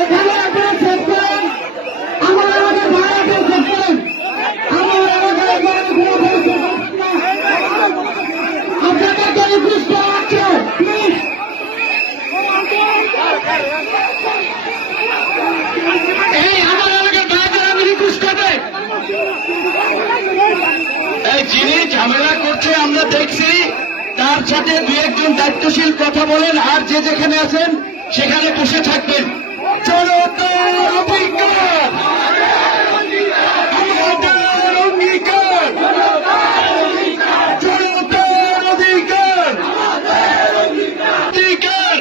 এখানে আপনারা চেক করেন, আমার এলাকায় ভাড়াকে চেক করেন, আমার এলাকায় এখানে কোনো পরিচয় পাচ্ছি না। আপনাদেরকে রিকোয়েস্ট করা হচ্ছে, প্লিজ এই আমার এলাকায় ভাড়াকে আমি রিকোয়েস্ট করবে। এই যিনি ঝামেলা করছে আমরা দেখছি, তার সাথে দু একজন দায়িত্বশীল কথা বলেন, আর যে যেখানে আছেন সেখানে বসে থাকবেন। জনতার অধিকার, আমাদের অঙ্গীকার, জনতার অধিকার, অধিকার,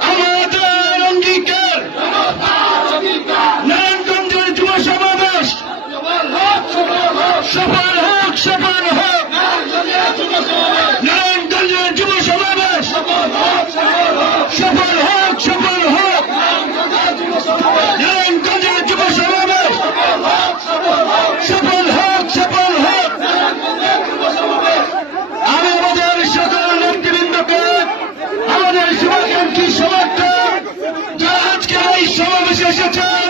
আমাদের অঙ্গীকার। নারায়ণগঞ্জের যুব সমাবেশ সফল হোক, সফল হোক। নারায়ণগঞ্জের যুব সমাবেশ সফল হোক, সফল হোক। নারায়ণগঞ্জের যুব সমাবেশ সফল হোক, সফল হোক। আমি আমাদের সকল নেতৃবৃন্দকে, আমাদের শুভাকাঙ্ক্ষী সমর্থক যারা আজকে এই সমাবেশে এসেছেন,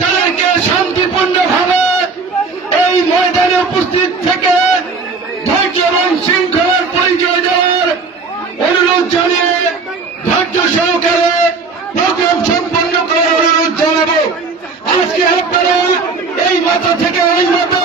তাদেরকে শান্তিপূর্ণভাবে এই ময়দানে উপস্থিত থেকে ধৈর্য এবং শৃঙ্খলার পরিচয় দেওয়ার অনুরোধ জানিয়ে ধৈর্য সহকারে প্রোগ্রাম সম্পন্ন করার অনুরোধ জানাবো। আজকে আপনারা এই মাথা থেকে ওই মাথা